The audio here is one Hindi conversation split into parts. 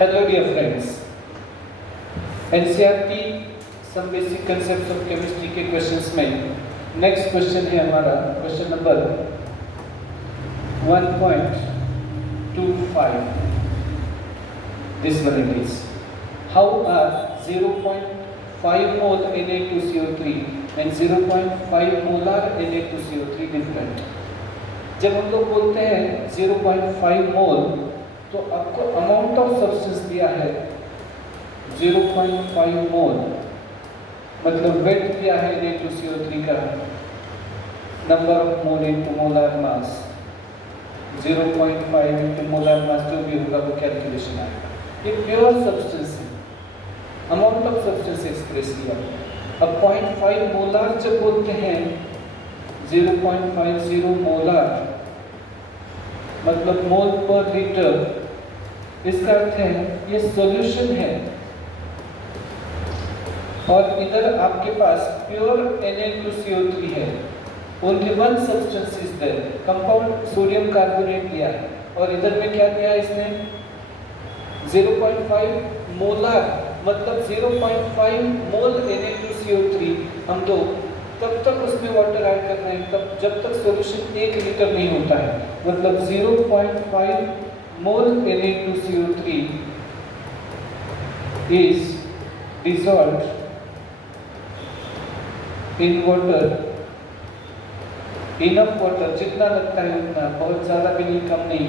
Hello dear friends, NCERT some basic concepts of chemistry के क्वेश्चंस में नेक्स्ट क्वेश्चन है हमारा question number 1.25. This one it is. How are 0.5 mole Na2CO3 and 0.5 molar Na2CO3 different? जब हम लोग बोलते हैं 0.5 मोल तो आपको अमाउंट ऑफ सब्सटेंस दिया है 0.5 मोल, मतलब वेट दिया है Na2CO3 का, number of mole into molar mass 0.5 into molar mass जो भी होगा वो कैलकुलेशन आएगा। ये प्योर सब्सटेंस है, अमाउंट ऑफ सब्सटेंस एक्सप्रेस किया। अब 0.5 मोलर जब बोलते हैं 0.50 मोलर मतलब मोल पर लीटर, इसका अर्थ है ये सॉल्यूशन है और इधर आपके पास प्योर Na2CO3 है, only one substance is there, compound sodium carbonate लिया है और इधर में क्या दिया है इसने 0.5 मोलर मतलब 0.5 मोल Na2CO3 हम लोग तब तक उसमें वाटर ऐड कर रहे हैं तब जब तक सॉल्यूशन 1 लीटर नहीं होता है, मतलब 0.5 मोल Na2CO3 is dissolved in water, enough water, जितना लगता है उतना, बहुत ज़्यादा भी नहीं कम नहीं,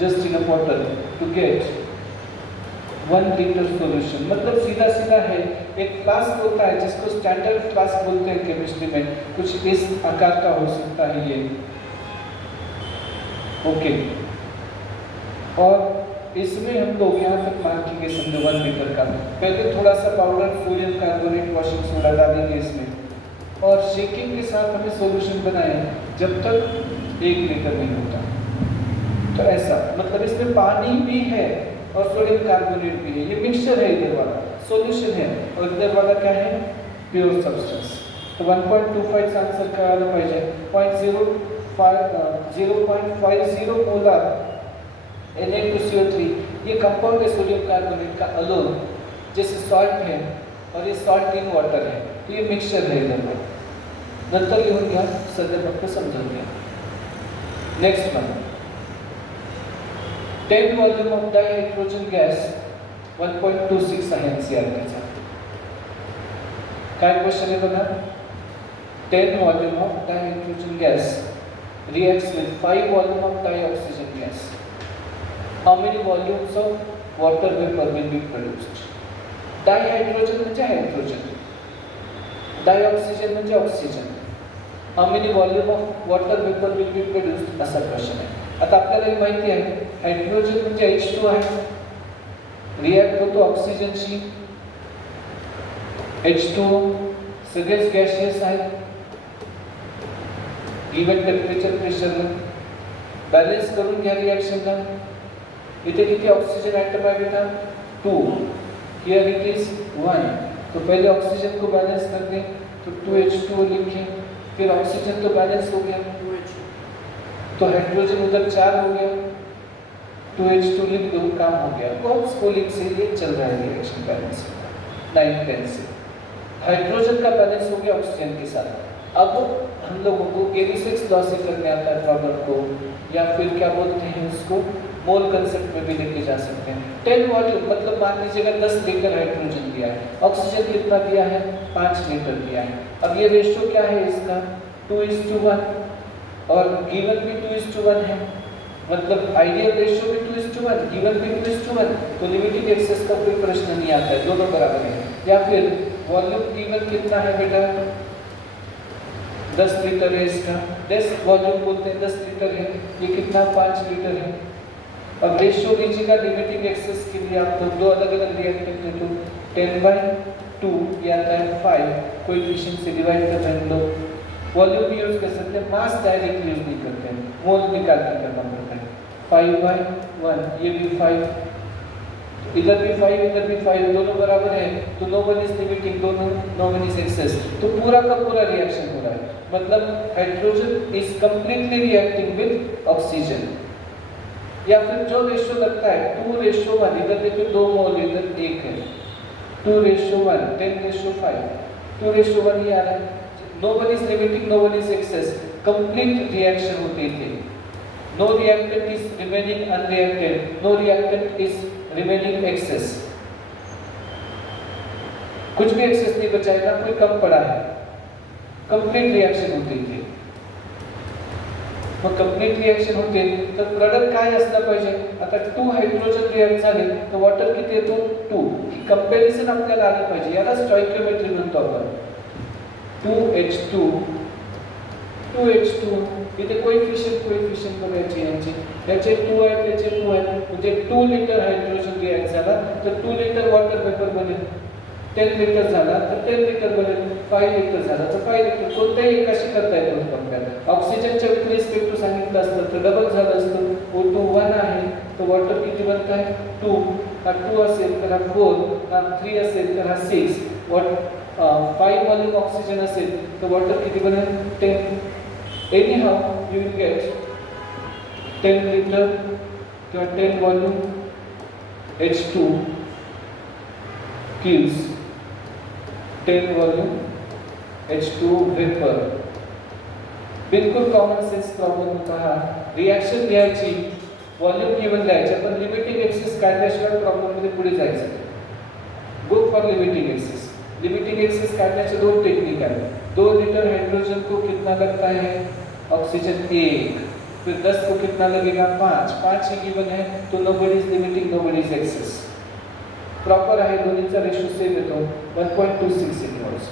just enough water to get 1 litre solution. मतलब सीधा सीधा है, एक फ्लास्क होता है जिसको स्टैंडर्ड फ्लास्क बोलते हैं केमिस्ट्री में, कुछ इस आकार का हो सकता है ये, ओके। और इसमें हम लोग यहाँ तक मान के समझो 1 लीटर का, पहले थोड़ा सा powder sodium carbonate washing soda डालेंगे इसमें और शेकिंग के साथ हमें सॉल्यूशन बनाए जब तक 1 लीटर नहीं होता। तो ऐसा मतलब इसमें पानी भी है और सोडियम कार्बोनेट भी है, ये मिक्सचर है, इधर वाला सॉल्यूशन है और इधर वाला क्या है प्योर सब्सटेंस। तो 1.25 आंसर कराना पाहिजे। 0.50 मोलर Na2CO3 ये कंपाउंड है सोडियम कार्बोनेट का अलोन, जैसे सॉल्ट है और ये सॉल्ट इन वाटर है, तो ये मिक्सचर है इधर में। नंतर लिहून घ्या, सध्या फक्त समजून घ्या। Next one 10 volume of dihydrogen gas 1.26 आहे NCERTचा। काय क्वेश्चन आहे बघा, 10 volume of dihydrogen gas reacts with 5 volume of dioxygen gas. How many volumes of water vapor will be produced? Dihydrogen म्हणजे हायड्रोजन, डायऑक्सिजन म्हणजे oxygen. How many volume of water vapor will be produced असा क्वेश्चन आहे। आता आपल्याला हे माहिती आहे हायड्रोजन म्हणजे H2 आहे, रिएक्ट होतो ऑक्सिजनशी, H2O सगळेच गॅसियस आहेत, गिवन टेम्परेचर प्रेशरला बॅलन्स करून घ्या रिएक्शनला। इथे किती ऑक्सीजन एटम है बेटा 2, हियर इट इज 1, तो पहले ऑक्सीजन को बैलेंस कर दें तो 2H2O लिखें, फिर ऑक्सीजन तो बैलेंस हो गया 2H, तो हाइड्रोजन उधर 4 हो गया, 2H2 लिख दो, काम हो गया। बहुत स्कूलिंग से ये चल रहा है रिएक्शन बैलेंस 9-10 से, हाइड्रोजन का बैलेंस हो गया ऑक्सीजन के साथ। अब हम लोगों को K6 लॉ से करने आता है प्रॉब्लम को, या फिर क्या बोलते हैं उसको मोल कंसेप्ट में भी लेके जा सकते हैं। 10 वॉल्यूम मतलब मान लीजिएगा 10 लीटर हाइड्रोजन दिया है, ऑक्सीजन कितना दिया है 5 लीटर दिया है। अब ये रेशियो क्या है इसका 2:1 और गिवन भी 2:1 है, मतलब आइडियल रेशियो भी 2:1, गिवन भी 2:1, तो लिमिटिंग एक्सेस का कोई प्रश्न नहीं आता है, दोनों बराबर है। या फिर वॉल्यूम गिवन कितना है बेटा 10 लीटर है, इसका 10 वॉल्यूम बोलते हैं 10 लीटर है, ये कितना 5 लीटर है। अब रेशियो लीजिएगा लिमिटिंग एक्सेस के लिए आप तो दो अलग अलग रिएक्टेंट है, तो 10/2 या 5 कोएफिशिएंट से डिवाइड कर रहे हैं लोग। वॉल्यूम भी यूज कर सकते हैं, मास डायरेक्ट यूज नहीं करते हैं, मोल निकाल के करना पड़ता है। 5/1 ये भी 5, इधर भी 5 इधर भी 5, दोनों बराबर है, तो नो वन इज लिमिटिंग, दोनों नो वन इज एक्सेस, तो पूरा का पूरा रिएक्शन हो रहा है, मतलब hydrogen is completely reacting with oxygen. या फिर जो रेशियो लगता है 2:1, इधर देखिए 2 मोल इधर 1 है, 2:1, 10:5, 2:1 ही आ रहा है। No one is limiting, no one is excess, complete reaction होती थी। No reactant is remaining unreacted, no reactant is remaining excess, कुछ भी एक्सेस नहीं बचा है, ना कोई कम पड़ा है, कंप्लीट रिएक्शन होती थी। मग कंप्लीट रिएक्शन होते तर प्रोडक्ट काय असलं पाहिजे? आता 2 हायड्रोजन रिएक्ट झाले तर वॉटर किती येतो? 2. ही कंपॅरिझन आपल्याला आली पाहिजे, याला स्टॉइकियोमेट्री म्हणतो आपण। 2H2 2H2 इथे कोएफिशिएंट बघायचे यांचे, याचे 2 आहेत, याचे 2 आहेत, म्हणजे 2 लिटर हायड्रोजन रिएक्ट झाला तर 2 लिटर वॉटर वेपर बनेल, 10 लिटर झाला तर 10 लिटर बनेल, 5 लिटर झाला तर 5 लिटर, कोणत्याही एकाशी करता येतो कंपेअर। ऑक्सिजनच्या विथ रिस्पेक्ट टू सांगितलं असतं तर डबल झालं असतं, O2 1 आहे तर वॉटर किती बनत आहे? 2, हा 2 असेल तर हा 4, हा 3 असेल तर हा 6, 5 व्हॉल्यूम ऑक्सिजन असेल तर वॉटर किती बनेल? 10. Any how you will get 10 litre किंवा 10 volume H2 gives 10 volume H2 vapour. बिल्कुल कॉमन सेन्स प्रॉब्लेम होता हा। रिएक्शन घ्यायची, वॉल्यूम गिवन द्यायचे, पण लिमिटिंग एक्सेस काढल्याशिवाय प्रॉब्लेम मध्ये पुढे जायचं। Go for limiting excess. Limiting excess काढण्याचे 2 टेक्निक आहेत। 2 लिटर हाइड्रोजन को कितना लगता है? ऑक्सीजन 1, फिर 10 को कितना लगेगा? 5 ही गिवन है, तो nobody is limiting, nobody is excess. Proper आहे, दोन्हीचा रेशो सेम येतो 1.26 इनवर्स।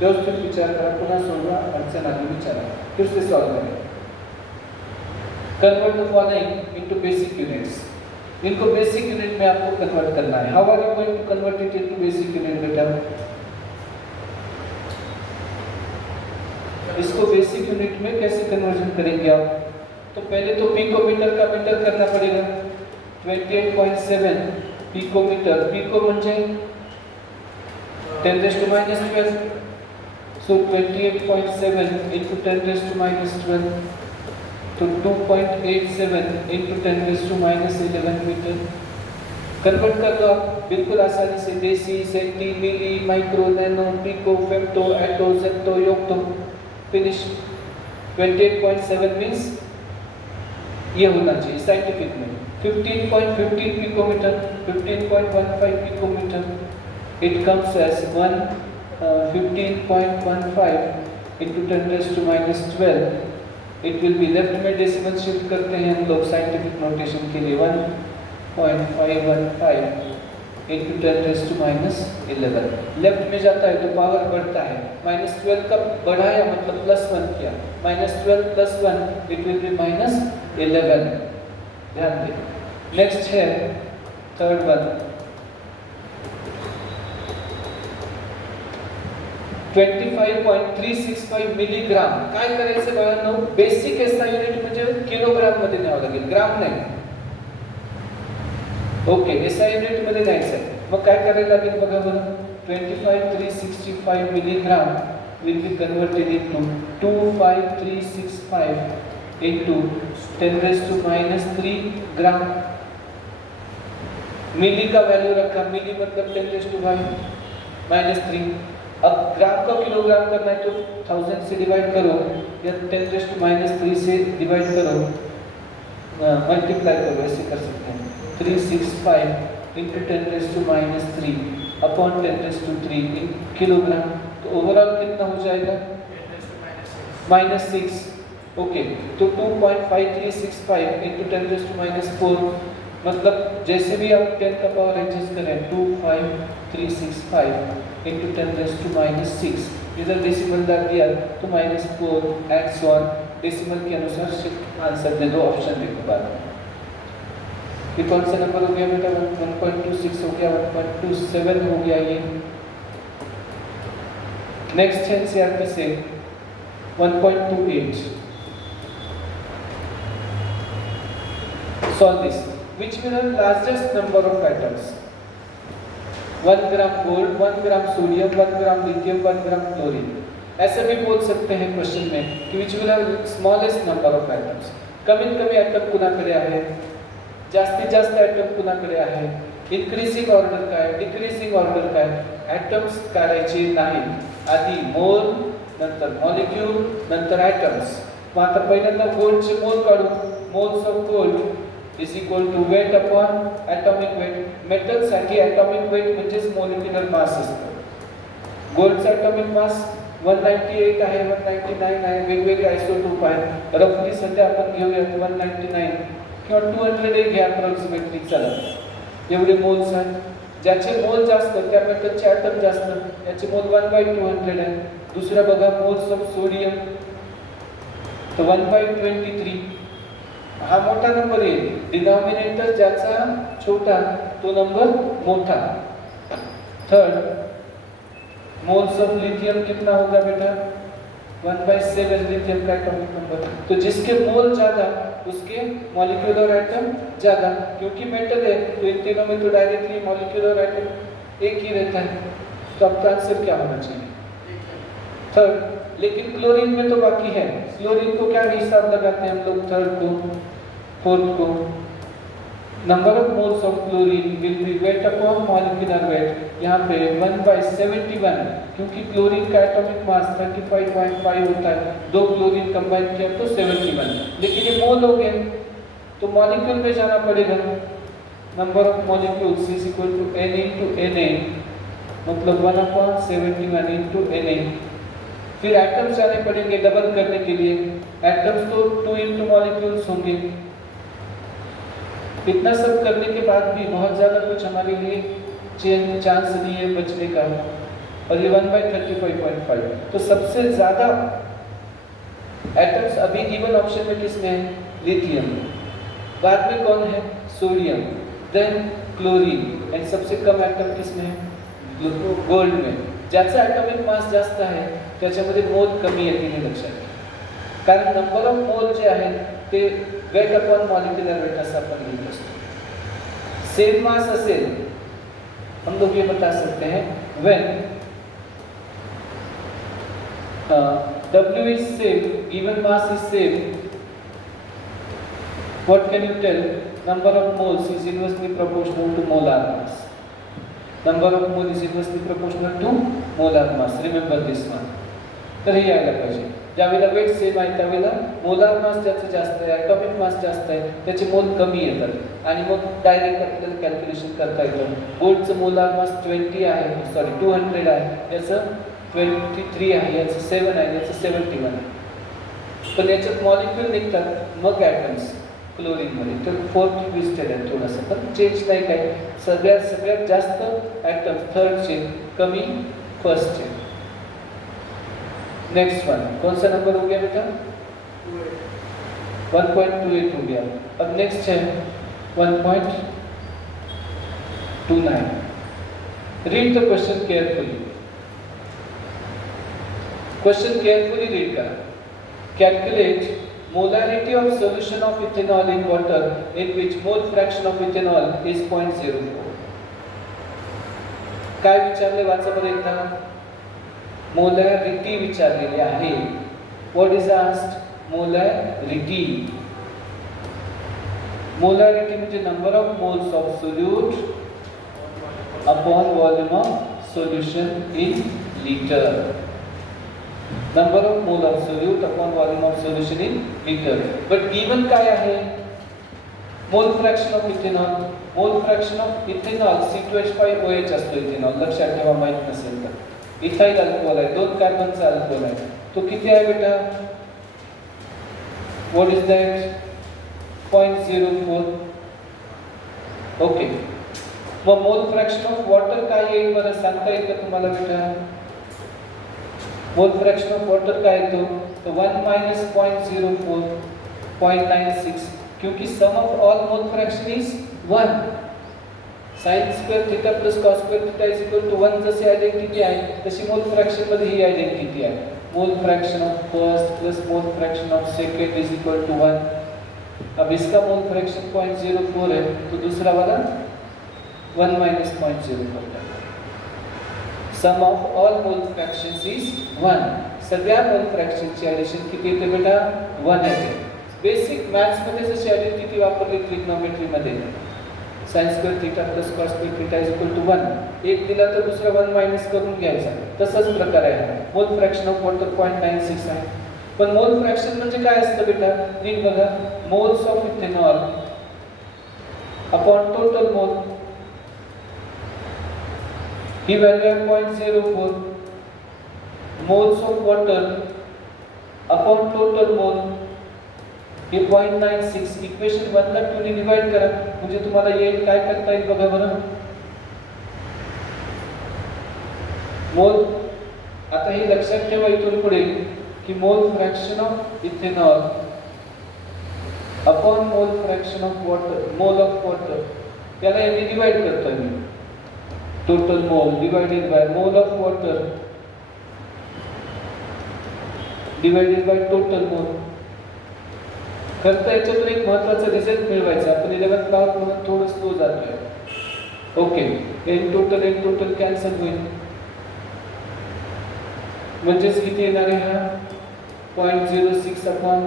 व्यवस्थित विचार करा, पुन्हा सोडवा, अडचण आली विचारा, फिर से सॉल्व करें। Convert the following into basic units. इनको बेसिक यूनिट में आपको कन्वर्ट करना है। How are you going to convert it into basic unit बेटा? इसको बेसिक यूनिट में कैसे कन्वर्जन करेंगे आप? तो पहले तो पिकोमीटर का मीटर करना पड़ेगा। 28.7 पिकोमीटर, पिको म्हणजे 10⁻²⁰, so 28.7 into 10⁻²⁰, तो 2.87 into 10⁻11 मीटर। कन्वर्ट कर दो आप बिल्कुल आसानी से, deci, centi, milli, micro, nano, pico, femto, atto, zepto, yocto, finish. 28.7 means ये होना चाहिए साइंटिफिक में। 15.15 picometre, 15.15 picometre, it comes as 15.15 into 10⁻12। it will be left में डेसिमल शिफ्ट करते हैं हम लोग साइंटिफिक नोटेशन के लिए, 1.515 into 10⁻11। लेफ्ट में जाता है तो पावर बढ़ता है, -12 का बढ़ाया मतलब +1 किया, -12 + 1 it will be -11। ध्यान दें। नेक्स्ट है थर्ड वन, 25.365 मिलीग्राम। काय करायचं बाळांनो? बेसिक एसआय युनिट म्हणजे किलोग्राम मध्ये न्यावं लागेल, ग्राम नाही। ओके, एसआय युनिट मध्ये न्यायचं आहे, मग काय करायला लागेल बघा बरं। 25.365 milligram will be converted into 25365 into 10⁻³ ग्राम। मिली का वैल्यू रखा, मिली मतलब 10⁻³ अब ग्राम का किलोग्राम करना है तो 1000 से डिवाइड करो या 10⁻³ से डिवाइड करो, मल्टीप्लाई करो, ऐसे कर सकते हैं। 365 into 10⁻³ अपॉन 10⁻³ इन किलोग्राम, तो ओवरऑल कितना हो जाएगा? -6। ओके, तो 2.5365 into 10⁻⁴, मतलब जैसे भी आप 10 का पावर एडजस्ट करें, 25365 into 10⁻⁶, इधर डेसिमल डाल दिया तो -4 एंड सो ऑन, डेसिमल के अनुसार शिफ्ट आंसर दे दो, ऑप्शन देखो बाद में। ये कौन सा नंबर हो गया बेटा? 1.26 हो गया, 1.27 हो गया ये। नेक्स्ट है एनसीईआरटी से 1.28। Solve this. Which will have largest number of atoms? 1 gram gold, 1 gram sodium, 1 gram lithium, 1 gram chlorine. ऐसे भी बोल सकते हैं क्वेश्चन में कि which will have smallest number of atoms। कमीत कमी एटम कुणाकडे आहे? जास्तीत जास्त ॲटम कुणाकडे आहे, इन्क्रीजिंग ऑर्डर काय, डिक्रीजिंग ऑर्डर काय, ॲटम्स काढायचे नाहीत. आधी मोल, नंतर मॉलिक्यूल, नंतर ॲटम्स. मग आता पहिल्यांदा गोल्डचे मोल काढू. Moles of gold is equal to weight upon atomic weight. मेटलसाठी ॲटॉमिक वेट म्हणजेच मॉलिक्युलर मास असतं. गोल्डचा ॲटॉमिक मास 198 आहे, 199 आहे, वेगवेगळे आयसोटोप आहेत. रफली सध्या आपण घेऊयात 199 किंवा 200 घ्या अप्रॉक्सिमेटली. चला, एवढे मोल्स आहेत. ज्याचे मोल जास्त त्या मेटलचे ॲटम जास्त, याचे मोल 1/200 आहे. दुसरा बघा मोल्स ऑफ सोडियम, तर 1/23. हा मोठा नंबर आहे. डिनॉमिनेटर ज्याचा छोटा तो नंबर मोठा. थर्ड मोल्स ऑफ लिथियम कितना होगा बेटा, 1/7. लिथियम का एटॉमिक नंबर. तो जिसके मोल ज्यादा उसके मॉलिक्यूलर एटम ज्यादा, क्योंकि मेटल है तो इन तीनों में तो डायरेक्टली मॉलिक्यूलर एटम एक ही रहता है. तो आपका आंसर क्या होना चाहिए, थर्ड. लेकिन क्लोरीन में तो बाकी है. क्लोरीन को क्या हिसाब लगाते हैं हम लोग, थर्ड को, फोर्थ को. Number of moles of chlorine will be weight upon molecular weight. यहाँ पे 1/71, क्योंकि क्लोरीन का एटॉमिक मास 35.5 होता है. दो क्लोरीन कंबाइन किया तो 71. लेकिन ये मोल हो गए तो मॉलिक्यूल में जाना पड़ेगा. Number of molecules is equal to n into Na, मतलब 1/71 into Na. फिर एटम्स जाने पड़ेंगे डबल करने के लिए. एटम्स तो 2 into मॉलिक्यूल्स होंगे. इतना सब करने के बाद भी बहुत ज़्यादा कुछ हमारे लिए चांस नहीं है बचने का. और ये 1/35.5. तो सबसे ज़्यादा एटम्स अभी गिवन ऑप्शन में किसमें है, लिथियम. बाद में कौन है, सोडियम, देन क्लोरीन. एंड सबसे कम एटम किसमें है, गोल्ड में. ज्याचा ॲटॉमिक मास जास्त आहे त्याच्यामध्ये मोल कमी येतील लक्षात घ्या. कारण नंबर ऑफ मोल जे आहेत ते वेट अपॉन मॉलिक्युलर वेट असं आपण लिहित असतो. सेम मास असेल, हम लोग ये बता सकते हैं when W is same, given mass is same, what can you tell, number of moles is inversely proportional to molar mass. Number of mole is inversely proportional to molar mass. Remember this one. तर हे यायला पाहिजे. ज्यावेळेला वेट सेम आहे त्यावेळेला मोलार मास ज्याचं जास्त आहे, ॲटॉमिक मास जास्त आहे, त्याचे मोल कमी येतात आणि मग डायरेक्ट आपल्याला कॅल्क्युलेशन करता येतं. गोल्डचं मोलार मास 200 आहे, याचं 23 आहे, याचं 7 आहे, याचं 71 आहे. पण याच्यात मॉलिक्यूल निघतात मग ॲटम्स क्लोरीनमध्ये. तर फोर्थ ट्विस्टेड आहे थोडंसं, पण चेंज नाही काय. सगळ्यात जास्त ॲटम्स थर्डचे, कमी फर्स्टचे. नेक्स्ट वन कौन सा नंबर हो गया बेटा, 1.28 हो गया. अब नेक्स्ट है 1.29. Read the question carefully. Question carefully read करा. Calculate molarity of solution of ethanol in water in which mole fraction of ethanol is 0.04. काय विचारले वाचा बरं एकदा. मोलॅरिटी विचारलेली आहे. What is asked, molarity. Molarity म्हणजे number of moles of solute upon volume of solution in litre. Number of mole of solute upon volume of solution in litre. But given काय आहे, mole fraction of ethanol. Mole fraction of ethanol C2H5OH असतो इथेनॉल, लक्षात ठेवा माहित नसेल तर. इथाइल अल्कोहोल आहे, 2 कार्बनचा अल्कोहोल आहे. तो किती आहे बेटा, what is that, 0.04. Okay. Mug mole fraction of water काय येईल बरं सांगता येईल का तुम्हाला बेटा. मोल फ्रॅक्शन ऑफ वॉटर काय येतो, तो 1 - 0.04, 0.96. क्योंकि sum of all mole fraction is 1. sin square theta plus cos square theta is equal to 1. जशी आयडेंटिटी आहे तशी मोल फ्रॅक्शन मध्ये ही आयडेंटिटी आहे. Mole fraction of first plus mole fraction of second is equal to 1. अब इसका मोल फ्रैक्शन 0.04 है तो दूसरा वाला 1 - 0.04 है. Sum of all mole fractions is 1. सगळ्या मोल फ्रॅक्शनची ॲडिशन किती येते बेटा, 1 येते. बेसिक मॅथ्समध्ये जशी आयडेंटिटी वापरली ट्रिग्नोमेट्रीमध्ये, sine square theta plus cos square theta is equal to 1, एक दिला तर दुसरा 1 मायनस करून घ्यायचा, तसाच प्रकार आहे. मोल फ्रॅक्शन ऑफ वॉटर 0.96 आहे. पण मोल फ्रॅक्शन म्हणजे काय असतं बेटा, नीट बघा. Moles of ethanol upon total mole, ही व्हॅल्यू आहे 0.04. Moles of water upon total mole हे 0.96. इक्वेशन 1 ला 2 ने डिवाइड करा म्हणजे तुम्हाला येईल, काय करता येईल बघा बरं. मोल, आता हे लक्षात ठेवा इथून पुढे की mole fraction of ethanol upon mole fraction of water, mole of water, त्याला याने डिवाइड करतोय मी. Total mole divided by mole of water divided by total mole. खरं तर याच्यातून एक महत्त्वाचा रिझल्ट मिळवायचा. आपण 11th क्लास म्हणून थोडं स्लो जातोय. ओके, एन टोटल कॅन्सल होईल, म्हणजेच किती येणार आहे हा 0.06 अपॉन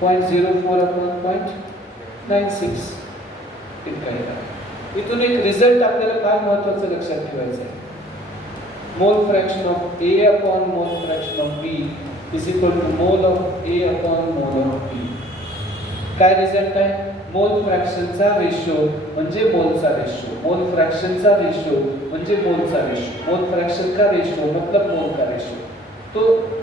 0.04 अपॉन 0.96 इतका येणार. इथून एक रिझल्ट आपल्याला काय महत्त्वाचं लक्षात ठेवायचं आहे. Mole fraction of A upon mole fraction of B is equal to mole of A upon mole of B. काय रिझल्ट आहे, मोल फ्रॅक्शनचा रेशो म्हणजे मोलचा रेशो, मोल फ्रॅक्शनचा रेशो म्हणजे मोलचा रेशो, मोल फ्रॅक्शन का रेशो मतलब मोल का रेशो. तो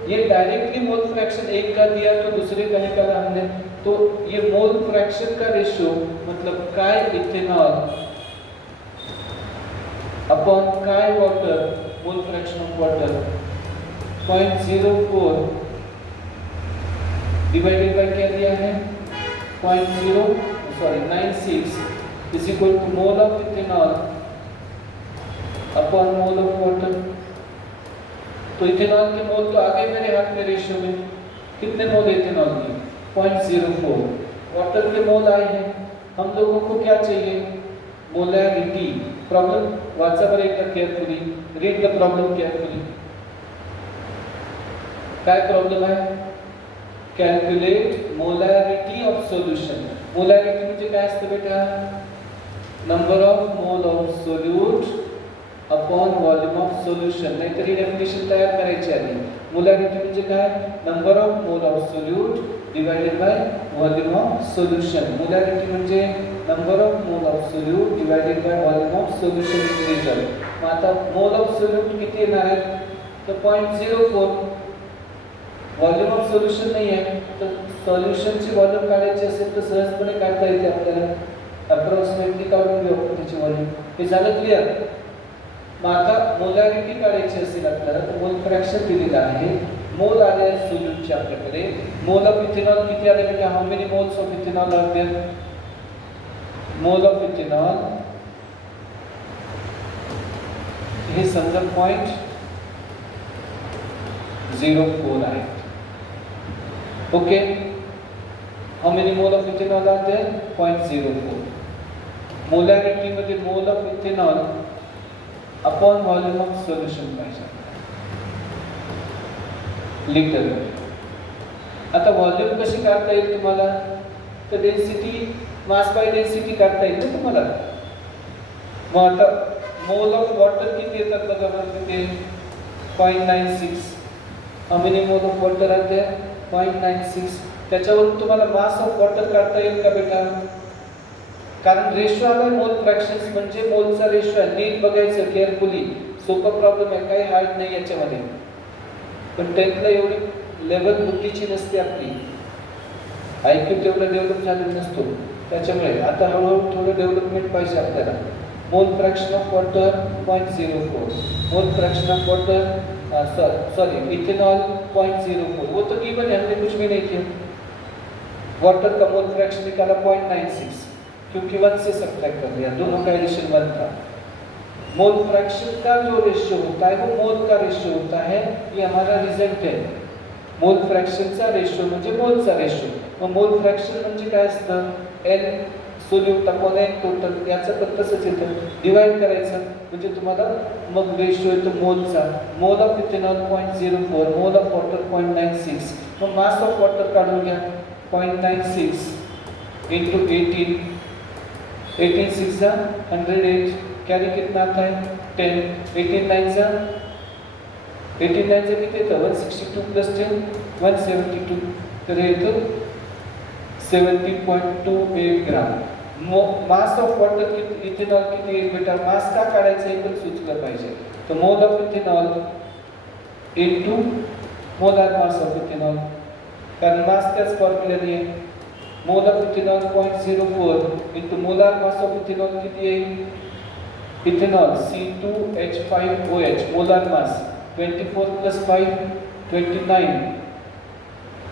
ये डायरेक्टली मोल फ्रैक्शन एक का दिया तो दूसरे का निकाला हमने, तो ये मोल फ्रैक्शन का रेशियो मतलब काय इथेनॉल अपॉन काय water, mole fraction of water 0.04 divided by क्या दिया है 96 is equal to mole of ethanol upon mole of water. तो इथेनॉल के मोल तो आ गए मेरे हाथ में रेशियो में, कितने मोल इथेनॉल के 0.04. वाटर के मोल आए हैं, हम लोगों को क्या चाहिए मोलैरिटी. प्रॉब्लम वाचा पर एकदा carefully read the problem carefully. काय प्रॉब्लेम आहे, calculate molarity of solution. Molarity म्हणजे काय असतं बेटा, number of mole of solute upon volume of solution. नाहीतर ही डेफिनेशन तयार करायची आहे. मोलॅरिटी म्हणजे काय, number of mole of solute divided by volume of solution. Molarity म्हणजे number of mole of solute divided by volume of solution in result. मग आता मोल ऑफ सोल्यूट किती येणार आहे, तर 0.04. वॉल्यूम ऑफ सोल्यूशन नाही आहे, तर सोल्यूशनची वॉल्यूम काढायची असेल तर सहजपणे काढता येते आपल्याला. अप्रॉक्सिमेटली काढून घेऊ आपण त्याची वॉल्यूम. हे झालं क्लिअर. मग आता मोलॅरिटी काढायची असेल आपल्याला तर मोल फ्रॅक्शन दिलेलं आहे. मोल आले आहेत सोल्यूटचे आपल्याकडे. मोल ऑफ इथेनॉल किती आले बेटा, how many moles of ethanol are there. Mole of ethanol हे समजा 0.04 आहे. Okay, how many mole of ethanol are there 0.04. Molarity मध्ये mole of ethanol upon volume of solution पाहिजे लिटर. आता वॉल्यूम कशी काढता येईल तुम्हाला, तर डेन्सिटी मास बाय डेन्सिटी काढता येईल ना तुम्हाला. मग आता मोल ऑफ वॉटर किती येतात बघा बरं तिथे 0.96. How many mole of water are there 0.96. त्याच्यावरून तुम्हाला मास ऑफ वॉटर काढता येईल का बेटा, कारण रेशो आला मोल फ्रॅक्शन्स म्हणजे मोलचा रेशो आहे. नीट बघायचं केअरफुली, सोपा प्रॉब्लेम आहे, काही हार्ड नाही याच्यामध्ये. पण 10th ला एवढी लेवल बुद्धीची नसते आपली, IQ तेवढं डेव्हलप झालेलं नसतो. त्याच्यामुळे आता हळूहळू थोडं डेव्हलपमेंट पाहिजे आपल्याला. मोल fraction of water 0.04, mole fraction of water sorry ethanol 0.04. वो तो गिवन है, हमने कुछ भी नहीं किया. वाटर का मोल फ्रैक्शन निकाला 0.96 क्योंकि 1 से सब्ट्रैक्ट कर दिया, दोनों का एडिशन 1 था. मोल फ्रैक्शन का जो रेशियो होता है वो मोल का रेशियो होता है, ये हमारा रिजल्ट है. मोल फ्रॅक्शनचा रेशियो म्हणजे मोलचा रेशियो. मग मोल फ्रॅक्शन म्हणजे काय असतं, n solute upon n total. याचं पण तसंच येतं, डिवाइड करायचं म्हणजे तुम्हाला मग रेशियो येतो मोलचा. Mole of ethanol 0.04, mole of water 0.96. मग मास ऑफ वॉटर काढून घ्या 0.96 into 18, 18 6 जा 108, कैरी कितना आता है 10, 18 9 जा 18 9 जा कितने था 162 plus 10 172, तर हे तो 70.28 ग्राम. मास ऑफ वॉटर इथेनॉल किती आहे बेटा, मास का काढायचं हे पण सुचलं पाहिजे. तर मोल of ethanol into molar mass of ethanol, कारण मास त्याच फॉर्म्युलाने आहे. मोल of ethanol 0.04 into molar mass of ethanol किती आहे, ethanol C2H5OH molar mass 24 plus 5 29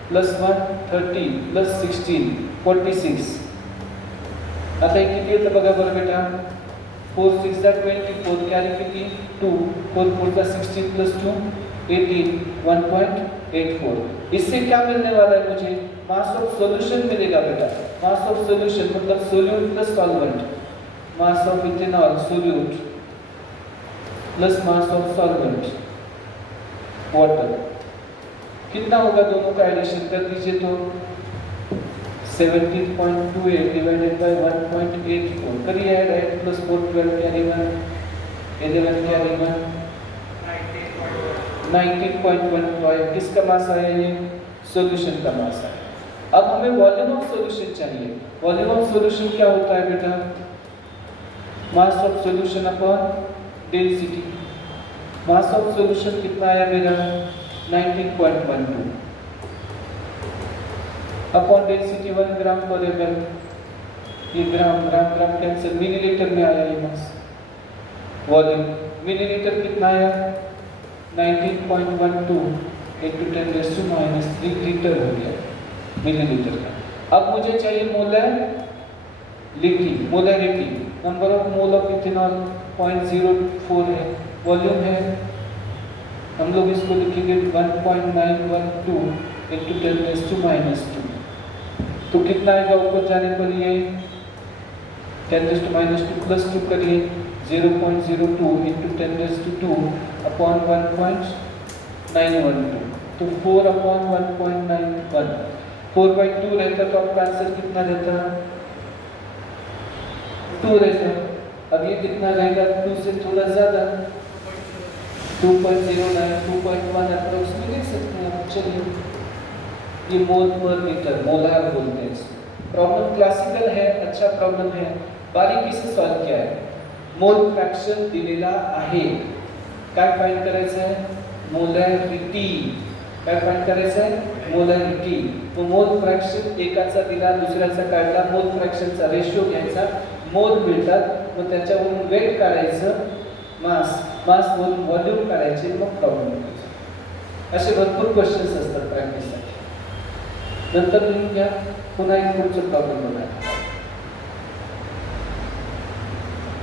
plus 1 30 plus 16 46. आता हे किती येतं बघा बरं बेटा, 4 6 जा 24, कॅरी किती 2, 4 4 जा 16 plus 2 18 1.84. इससे क्या मिलने वाला है मुझे, मास ऑफ सॉल्यूशन मिलेगा बेटा. मास ऑफ सॉल्यूशन मतलब solute plus solvent, mass of ethanol solute plus mass of solvent water, कितना होगा दोनों का एडिशन कर दीजिए तो 17.28 डिवाइडेड बाय 1.84. करिए ऐड, 8 plus 4 12 कैरी 1 11 कैरी 1 19.15. किसका मास आया, ये सॉल्यूशन का मास आया. अब हमें वॉल्यूम ऑफ सॉल्यूशन चाहिए. वॉल्यूम ऑफ सॉल्यूशन क्या होता है बेटा, mass of solution upon density. Mass of solution कितना आया मेरा 19.12 अपॉन डेंसिटी 1 ग्राम पर ml. ये ग्राम ग्राम ग्राम कैंसिल, मिलीलीटर में आया ये मास. वॉल्यूम मिलीलीटर कितना आया 19.12 into 10⁻³ लीटर हो गया मिलीलीटर का. अब मुझे चाहिए molarity. Molarity number of mole of ethanol 0.04 है, वॉल्यूम है, हम लोग इसको लिखेंगे 1.912 into 10⁻². तो कितना आएगा ऊपर जाने पर, ये 10⁻² plus 2 करिए 0.02 into 10⁻² अपॉन 1.912, तो 4 अपॉन 1.91. 4/2 रहता तो आपका आंसर कितना रहता 2 रहता. अब ये कितना रहेगा 2 से थोड़ा ज्यादा 2.09 2.1 अप्रोक्सीमेट लिख सकते हैं आप. चलिए ये मोल पर लीटर मोलार बोलते हैं इसको. प्रॉब्लम क्लासिकल है, अच्छा प्रॉब्लम है, बारीकी से सॉल्व किया है. मोल फ्रॅक्शन दिलेला आहे, काय फाइंड करायचं आहे मोलॅरिटी. काय फाइंड करायचं आहे मोलॅरिटी. तो मोल फ्रॅक्शन एकाचा दिला दुसऱ्याचा काढला, मोल फ्रॅक्शनचा रेशो घ्यायचा, मोल मिळतात, मग त्याच्यावरून वेट काढायचं, मास वरून व्हॉल्यूम काढायचे, मग प्रॉब्लेम करायचा. असे भरपूर क्वेश्चन्स असतात प्रॅक्टिससाठी. नंतर लिहून घ्या, पुन्हा एक पुढचा प्रॉब्लेम बघा.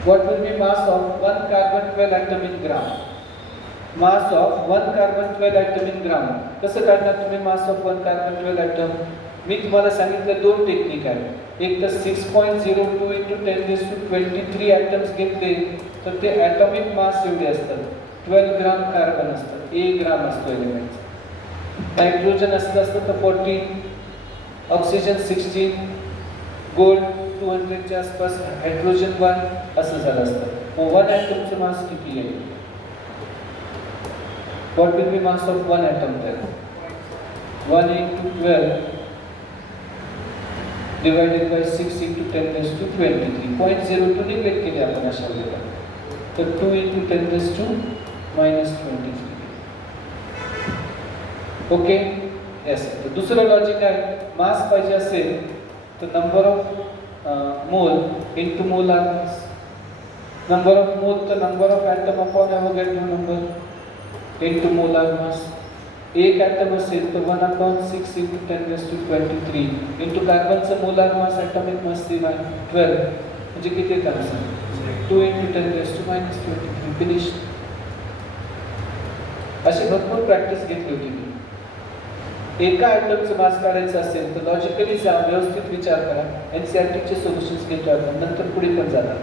What will be mass of 1 carbon 12 atom in gram? Mass of 1 carbon 12 atom in gram. कसं काढणार तुम्ही mass of 1 carbon 12 atom? मी तुम्हाला सांगितलं दोन टेक्निक आहे. एक तर 6.02 into 10⁻23 atoms घेतले तर ते ॲटॉमिक मास एवढे असतात, 12 ग्राम कार्बन असतात, 1 ग्राम असतो एलिमेंट. नायट्रोजन असलं असतं तर 14, ऑक्सिजन 16, गोल्ड 200 च्या आसपास, हायड्रोजन 1 असं झालं असतं. मग 1 ॲटमचं मास किती आहे? What will be mass of 1 atom then? 1 into 12 divided by 6 into 10⁻23. 0.02 neglect केले आपण अशा वेळेला, तर 2 into 10⁻23. Okay yes. दुसरं लॉजिक आहे, मास पाहिजे असेल तर number of mole into molar mass. Number of mole तर number of atom upon Avogadro number into molar mass. एक ॲटम असेल तर 1/6 into 10⁻23 इंटू कार्बनचं मोलार मास ॲटॉमिक मास 12, म्हणजे किती येतं आन्सर 2 into 10⁻23. फिनिश. अशी भरपूर प्रॅक्टिस घेतली होती मी. एका ॲटमचं मास काढायचं असेल तर लॉजिकली जा, व्यवस्थित विचार करा, एनसीईआरटीचे सोल्युशन्स घेतो आपण, नंतर पुढे पण जाणार.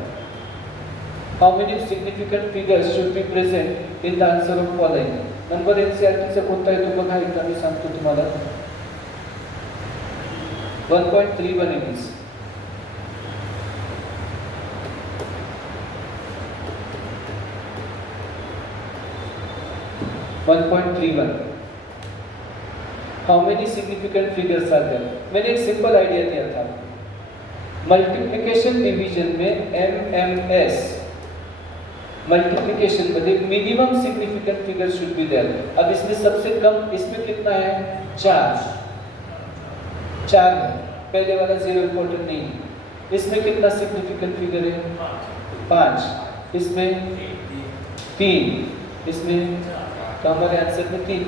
How many significant figures should be present in the answer of following. Number एनसीईआरटीचा कोणता आहे तो बघा, एकदा मी सांगतो तुम्हाला. 1.31 it is. How many significant figures are there? मैंने एक सिंपल आइडिया दिया था, मल्टीप्लिकेशन डिवीजन में MMS मल्टीप्लिकेशन मध्ये minimum significant figure should be there. अब इसमें सबसे कम, इसमें कितना है? 4 है, पहले वाला 0 इंपॉर्टेंट नहीं है। इसमें कितना सिग्निफिकेंट फिगर है? 5, इसमें 3, इसमें तो हमारे आंसर में 3।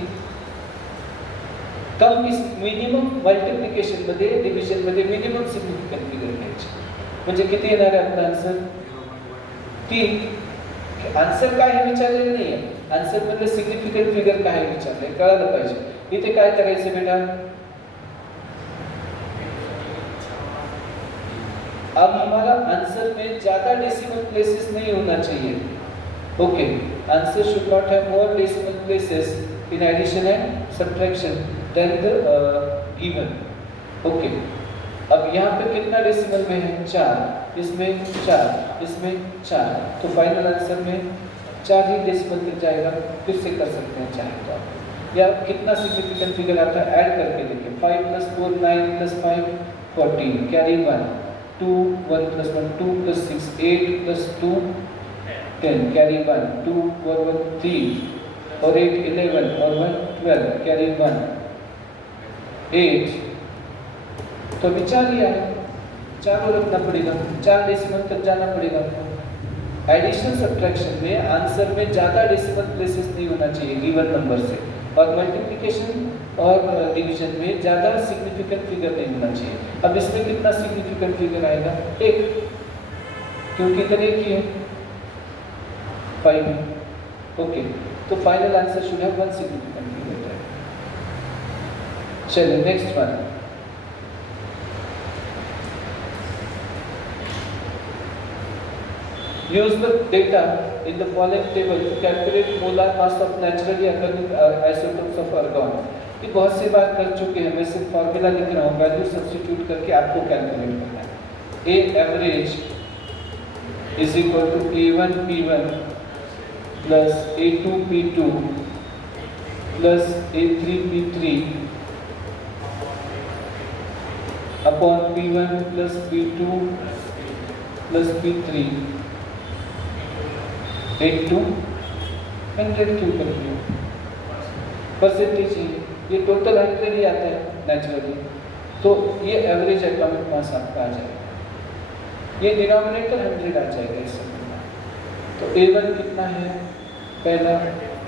कम इस मिनिमम मल्टिप्लिकेशन मध्ये डिवीजन मध्ये मिनिमम सिग्निफिकेंट फिगर घ्यायचे, म्हणजे किती येणार आहे आपला आन्सर? 3। आन्सर काय हे विचारलेलं नाहीये, आन्सर मध्ये सिग्निफिकेंट फिगर काय हे विचारलंय, कळायला पाहिजे। इथे काय करायचं बेटा? अब हमारा आंसर में ज्यादा डेसिमल प्लेसेस नहीं होना चाहिए। Okay, answer should not have more decimal places in addition and subtraction than the given. Okay, अब यहाँ पे कितना डेसिमल में है? 4, इसमें 4, इसमें 4, तो फाइनल आंसर में 4 ही डेसिमल तक जाएगा। फिर से कर सकते हैं चाहे तो आप, या कितना सिग्निफिकेंट फिगर आता है ऐड करके देखिए। 5 + 4 9 + 5 14, कैरी 1 2 1 + 1 2 + 6 8 + 2 10, कैरी 1 2 4 1 3 और 8 11 और 1 12, कैरी 1 8। तो अभी 4 लिया है, 4 और रखना पड़ेगा, 4 डेसिमल तक जाना पड़ेगा। एडिशन सब्ट्रैक्शन में आंसर में ज्यादा डेसिमल प्लेसेस नहीं होना चाहिए गिवन नंबर से, और मल्टीप्लिकेशन और डिवीजन में ज्यादा सिग्निफिकेंट फिगर नहीं होना चाहिए। अब इसमें कितना सिग्निफिकेंट फिगर आएगा? 1, क्योंकि इधर 1 ही है, 5। ओके, तो final answer should have 1 significant figure. चलिए next one. Use the data in the following table to calculate molar mass of naturally occurring isotopes of argon। ये बहुत सी बार कर चुके हैं, मैं सिर्फ फॉर्मूला लिख रहा हूँ, वैल्यू सब्स्टिट्यूट करके आपको कैलकुलेट करना है। A average is equal to A1 P1 plus A2 P2 plus A3 P3 upon P1 plus P2 plus P3 8 to 100 क्यों कर दिया? परसेंटेज है, ये टोटल 100 ही आता है नेचुरली, तो ये एवरेज एटॉमिक मास आपका आ जाएगा। ये डिनोमिनेटर 100 आ जाएगा इस समय में। तो A1 कितना है? पहला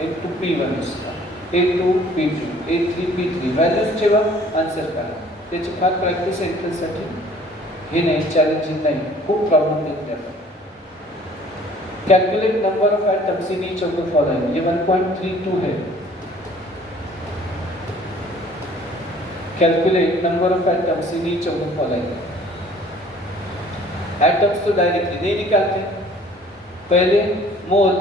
A2 P1 इसका, A2 P2 A3 P3 values ठेवा, आन्सर करा। त्याची फार प्रॅक्टिस आहे इंटरसाठी, हे नाही चॅलेंजिंग नाही, खूप प्रॉब्लेम देते आपण। Calculate number of atoms in each of the following, ये 1.32 है। Calculate number of atoms in each of the following. Atoms तो डायरेक्टली नहीं निकालते, पहले मोल,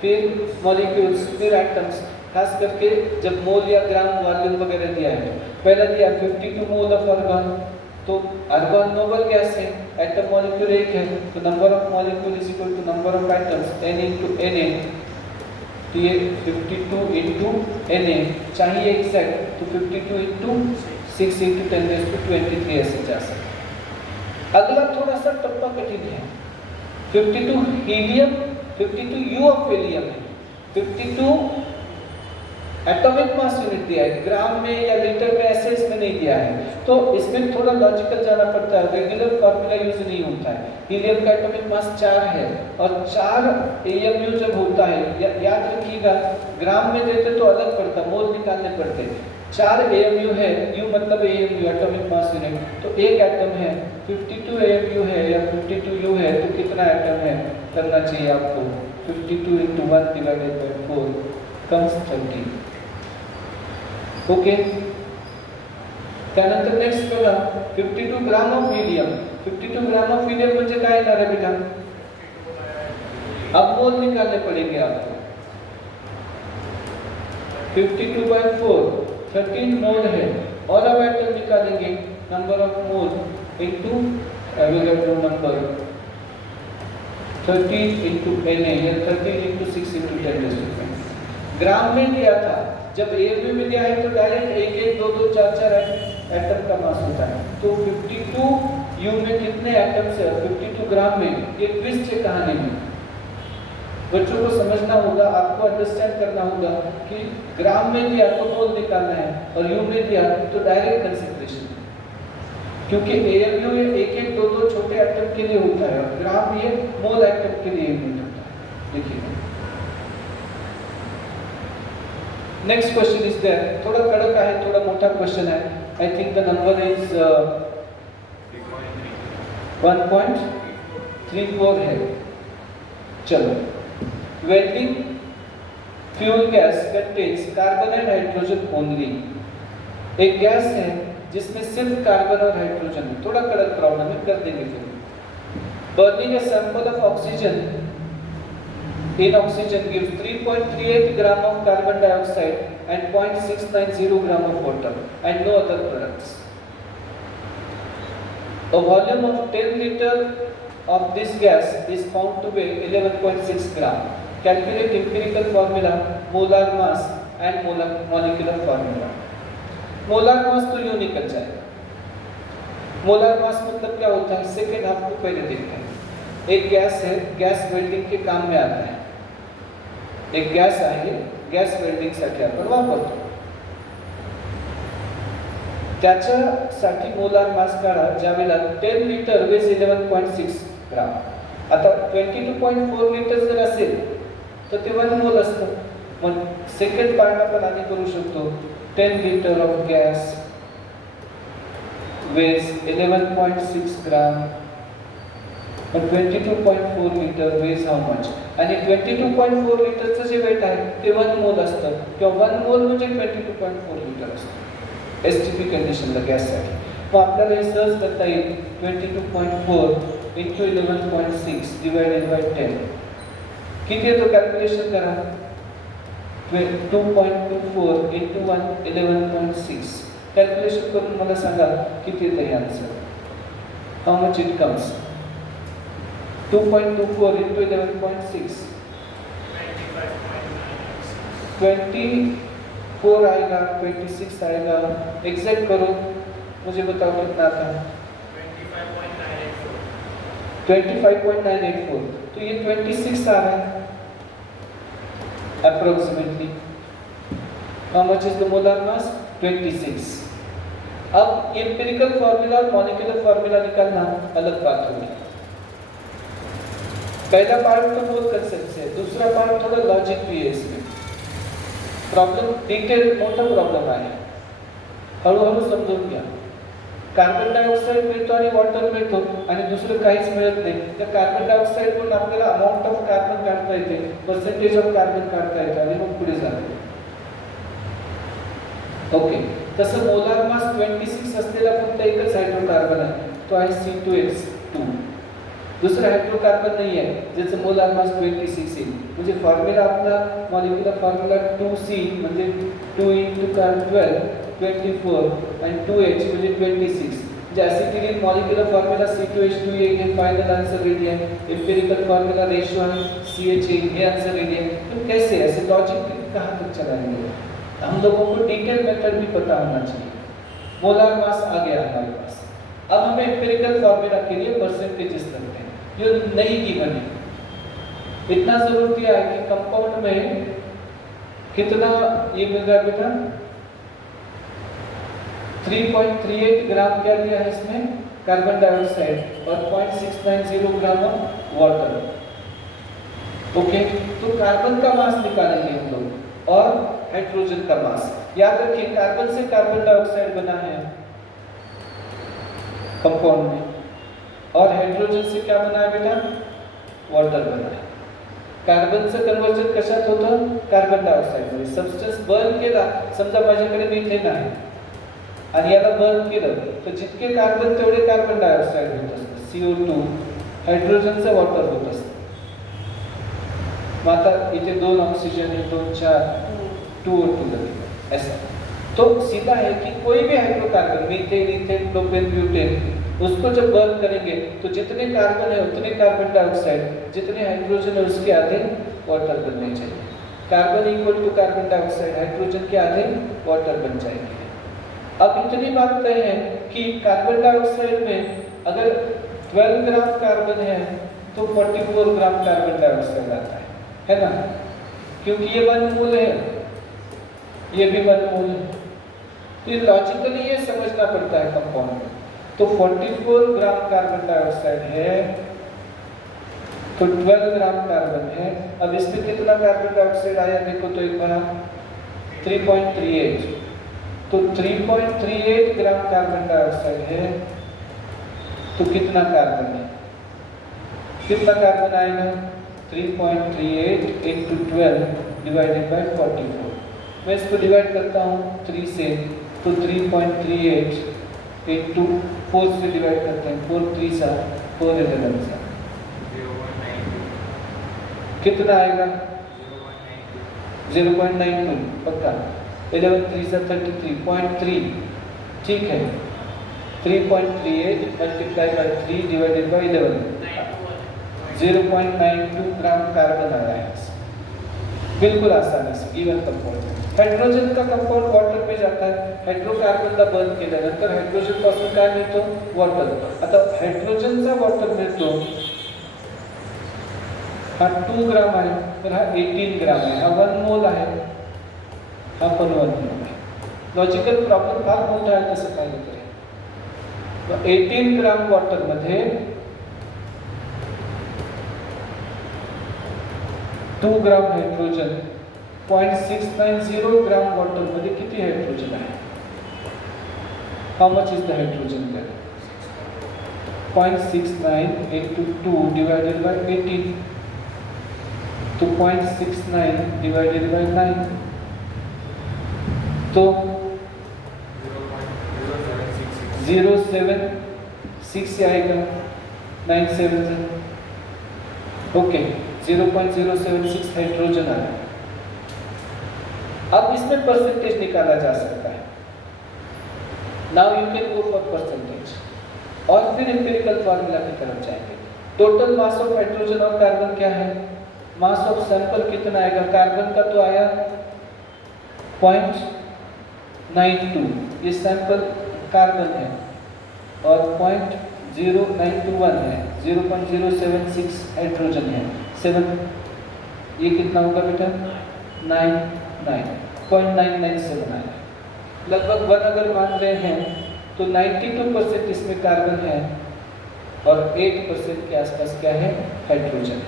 फिर मॉलिक्यूल्स, फिर एटम्स। खास करके जब मोल या ग्राम वॉल्यूम वगैरह दिया है, पहला दिया 52 मोल ऑफ आर्गन, तो आर्गन नोबल गैस है, एटम मॉलिक्यूल 1 है, तो number of molecule is equal to number of atoms n * Na। तो ये 52 * Na चाहिए एग्जैक्ट, तो 52 * 6 * 10⁻23 ऐसे जा सकता। अगला थोड़ा सा टप्पा कठिन है। 52 हीलियम, 52 U ऑफ हीलियम है, 52 एटॉमिक मास यूनिट दिया है, ग्राम में या लीटर में ऐसे इसमें नहीं दिया है, तो इसमें थोड़ा लॉजिकल जाना पड़ता है, रेगुलर फॉर्मूला यूज नहीं होता है। हीलियम का एटॉमिक मास 4 है, और 4 AMU जब होता है, याद रखिएगा ग्राम में देते तो अलग पड़ता, मोल निकालने पड़ते। 4 AMU है, U मतलब AMU एटॉमिक मास यूनिट, तो एक एटम है, 52 AMU है या 52 U है, तो कितना एटम है करना चाहिए आपको? 52 × 1 / 4 comes 30। ओके, त्यानंतर नेक्स्ट बघा 52 gram of helium. 52 gram of helium म्हणजे काय येणार आहे बेटा? अब मोल निकालने पड़ेंगे आपको। 52/4 13 मोल है, और अब एटम निकालेंगे number of mole into Avogadro number 30 into Na या 30 into 6 into 10 raised to 5. ग्राम में दिया था, जब AMU में दिया है तो डायरेक्ट 1 1 2 2 4 4 एटम का मास होता है। तो 52 U में कितने एटम्स है, 52 ग्राम में, ये ट्विस्ट है कहानी में। बच्चों को समझना होगा, आपको अंडरस्टैंड करना होगा कि ग्राम में दिया तो मोल निकालना है और यू में दिया तो डायरेक्ट कंसेंट्रेशन, क्योंकि AMU ये 1 1 2 2 छोटे एटम के लिए होता है और ग्राम ये मोल एटम के लिए यूनिट होता है। देखिए नेक्स्ट क्वेश्चन इज देयर, थोड़ा कड़क है, थोड़ा मोटा क्वेश्चन है। I think the number is 1.34 है। चलो, welding fuel gas contains carbon and hydrogen only. एक गैस है जिसमें सिर्फ कार्बन और हाइड्रोजन है, थोड़ा कड़क प्रॉब्लम है, कर देंगे फिर। Burning a sample of oxygen in oxygen gives 3.38 gram of carbon dioxide and 0.690 gram of water and no other products. A volume of 10 liter of this gas is found to weigh 11.6 gram. Calculate empirical formula, molar mass and molecular formula. Molar mass तो यूं निकल जाएगा। मोलार मास मतलब क्या होता है, सेकेंड हाफ को पहले देखते हैं। एक गैस है, गैस वेल्डिंग के काम में आता है। एक गॅस आहे, गॅस वेल्डिंगसाठी आपण वापरतो। त्याच्यासाठी मोलार मास काढा, ज्यावेळेला 10 लिटर वेज 11.6 ग्राम। आता 22.4 लिटर जर असेल तर ते 1 मोल असतं। मग सेकंड पार्ट आपण आधी करू शकतो। 10 लिटर ऑफ गॅस वेज 11.6 ग्राम और 22.4 लिटर वेज हाउ मच, आणि 22.4 लिटरचं जे वेट आहे ते 1 मोल असतं, किंवा 1 मोल म्हणजे 22.4 लिटर असतं एसटीपी कंडिशनला गॅससाठी। मग आपल्याला हे सहज करता येईल 22.4 into 11.6 divided by 10 किती येतो, कॅल्क्युलेशन करा। 2.24 into 1 11.6 कॅल्क्युलेशन करून मला सांगा किती येतं हे answer, how much it comes. 2.24 into 11.6 24 आएगा, 26 आएगा, एग्जैक्ट करो, मुझे बताओ कितना था। 25.984, तो ये 26 आ रहा है approximately. How much is the molar mass? 26. अब empirical formula और molecular formula निकालना अलग बात होगी। पहला पार्ट तो बहुत कंसेप्ट है, दूसरा पार्ट थोड़ा लॉजिक भी है इसमें। प्रॉब्लम डिटेल मोठा प्रॉब्लम आहे, हळूहळू समजून घ्या। कार्बन डायऑक्साइड मिळतो आणि वॉटर मिळतो आणि दुसरं काहीच मिळत नाही, तर कार्बन डायऑक्साइड पण आपल्याला अमाउंट ऑफ कार्बन काढता येते, पर्सेंटेज ऑफ कार्बन काढता येते आणि मग पुढे जाते। ओके, तसं मोलार मास 26 असलेला फक्त एकच हायड्रोकार्बन आहे, तो आहे C2H2। दुसरा हायड्रोकार्बन नाही आहे ज्याचं मोलार मास 26 येईल। म्हणजे फॉर्म्युला आपला मॉलिक्युलर फॉर्म्युला 2C म्हणजे 2 × 12 24 आणि 2H म्हणजे 26। म्हणजे ॲसिडिक मॉलिक्युलर फॉर्म्युला C2H2 ये फाइनल आंसर रेडी है, एम्पिरिकल फॉर्म्युला रेशियो है CH ये आंसर रेडी है। तो कैसे ऐसे लॉजिक कहाँ तक चलाएंगे, हम लोगों को डिटेल मेथड भी पता होना चाहिए। मोलार मास आ गया हमारे पास, अब हमें एम्पिरिकल फॉर्म्युला के लिए परसेंटेजेस लगते हैं, जो नहीं गिवन है। इतना जरूर दिया है कि कंपाउंड में कितना ये मिल रहा है बेटा, 3.38 ग्राम क्या दिया है इसमें, कार्बन डाइऑक्साइड और 0.690 ग्राम ऑफ वाटर। ओके, तो कार्बन का मास निकालेंगे हम लोग और हाइड्रोजन का मास। याद रखिए कार्बन से कार्बन डाइऑक्साइड बना है कंपाउंड में, और हाइड्रोजन से क्या बना है बेटा, वाटर बना है। कार्बनचं कन्वर्जन कशात होतं, कार्बन डायऑक्साइड मध्ये। सबस्टन्स बर्न केला, समजा माझ्याकडे मिथेन आहे आणि याला बर्न केलं तर जितके कार्बन तेवढे कार्बन डायऑक्साइड होत असतं, CO2, हायड्रोजनचं वॉटर होत असतं। मग आता इथे 2 ऑक्सिजन आहे, 2 4 2O2 लगेच ऐसा। तो सीधा है कि कोई भी hydrocarbon, methane, ethane, propane, butane, उसको जब बर्न करेंगे तो जितने कार्बन है उतने कार्बन डाइऑक्साइड, जितने हाइड्रोजन है उसके आधे वाटर बनने चाहिए। Carbon equal to carbon dioxide, hydrogen के आधे वाटर बन जाएंगे। अब इतनी बात तय है कि कार्बन डाइऑक्साइड में अगर 12 ग्राम कार्बन है तो 44 ग्राम कार्बन डाइऑक्साइड आता है ना, क्योंकि ये वन मोल है, ये भी वन मोल है। तो लॉजिकली ये समझना पड़ता है कंपाउंड में। तो 44 ग्राम कार्बन डाइऑक्साइड है तो 12 ग्राम कार्बन है। अब इसमें कितना कार्बन डाइऑक्साइड आया देखो तो एक बार 3.38, तो 3.38 ग्राम कार्बन डाइऑक्साइड है तो कितना कार्बन है, कितना कार्बन आएगा 3.38 इंटू 12 डिवाइडेड बाय 44। मैं इसको डिवाइड करता हूँ 3 से, तो 3.38 इंटू 4 से डिवाइड करते हैं, 4 3 सा 4 11 सा कितना आएगा 0.92 पक्का, 11 3 सा 33.3, ठीक है। 3.38 multiply by 3 divided by 11, 0.92 gram carbon आ रहा है, बिल्कुल आसानी से गिवन कंपाउंड। हायड्रोजन का कंपाउंड वॉटर पे जाता है, हायड्रोकार्बनला बर्न केल्यानंतर हायड्रोजन पासून काय मिळतो वॉटर। आता हायड्रोजनचा वॉटर मिळतो हा 2 ग्राम आहे, तर हा 18 ग्राम आहे, हा 1 मोल आहे, हा पण 1 मोल आहे। लॉजिकल प्रॉब्लेम फार मोठा आहे तसं पाहिलं तर 18 ग्राम वॉटर मध्ये 2 ग्राम हायड्रोजन, 0.690 ग्राम वॉटर मध्ये किती हायड्रोजन आहे? How much is the hydrogen there? 0.69 into 2 divided by 18, तो 0.69 divided by 9, तो 0.076 आएगा, 97 से ओके 0.076 हाइड्रोजन आ रहा है। अब इसमें परसेंटेज निकाला जा सकता है। Now you can go for percentage और फिर एम्पिरिकल फार्मूला की तरफ जाएंगे। टोटल मास ऑफ हाइड्रोजन और कार्बन क्या है? मास ऑफ सैंपल कितना आएगा? कार्बन का तो आया 0.92, ये सैंपल कार्बन है, और 0.0921 है, 0.076 हाइड्रोजन है, 7, ये कितना होगा बेटा? 0.997 आएगा। लगभग 1 अगर मान रहे हैं तो 92% इसमें कार्बन है और 8% के आसपास क्या है? हाइड्रोजन।